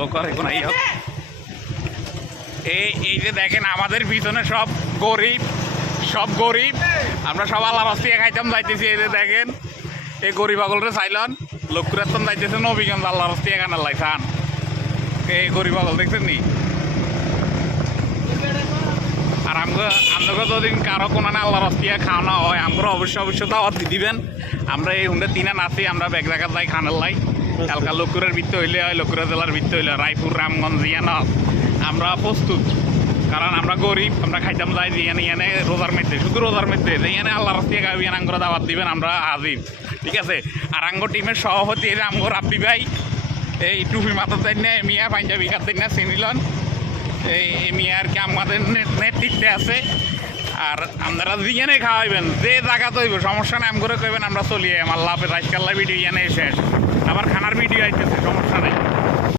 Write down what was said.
Looker এখন আইয়া এই যে দেখেন আমাদের পিছনে সব গরিব আমরা সব আল্লাহ রাস্তায় খাইতাম যাইতেছি। এই যে দেখেন এই গরিব আগলরে চাইলন লক্ষ্মীরাতন যাইতেছে নবীগঞ্জ আল্লাহ রাস্তায় এখানে লাইছান। এই গরিব আগল দেখছেন নি? আর আমাকে যদি কারো কোনো আল্লাহ রাস্তায় খাওয়ানো হয় আমরা অবশ্যই দাওয়াত দিবেন। আমরা এই হুন্ডে তিনা নাচি আমরা ব্যাগ জায়গা যাই খানের লাই এলাকা লক্ষ্মীরের বৃত্ত হইলে হয় লক্ষ্মীরা জেলার বৃত্ত হইলে রায়পুর রামগঞ্জ ইয়ান আমরা প্রস্তুত। কারণ আমরা গরিব আমরা খাইতাম যাই ইয়ানে রোজার মধ্যে শুধু রোজার মধ্যে ইয়ানে আল্লাহ রাস্তায় গাবি আঙ্গরা দাওয়াত দিবেন আমরা হাজির। ঠিক আছে। আর আঙ্গ টিমের সভাপতি এই আমগো রাব্বি ভাই এই টুপি মাথার তাই না মিয়া পাঞ্জাবি খাতেন না চিনিলন এই মিয়া আর কি আমাদের নেতৃত্বে আছে। আর আপনারা জিয়ানে খাওয়াইবেন যে জায়গা তৈব সমস্যা নেই আম করে কইবেন আমরা চলিয়ে আমার লাভের রাজকাল্লা ভিডিও ইয়ানে শেষ আবার খানার ভিডিও আইতেছে সমস্যা নেই।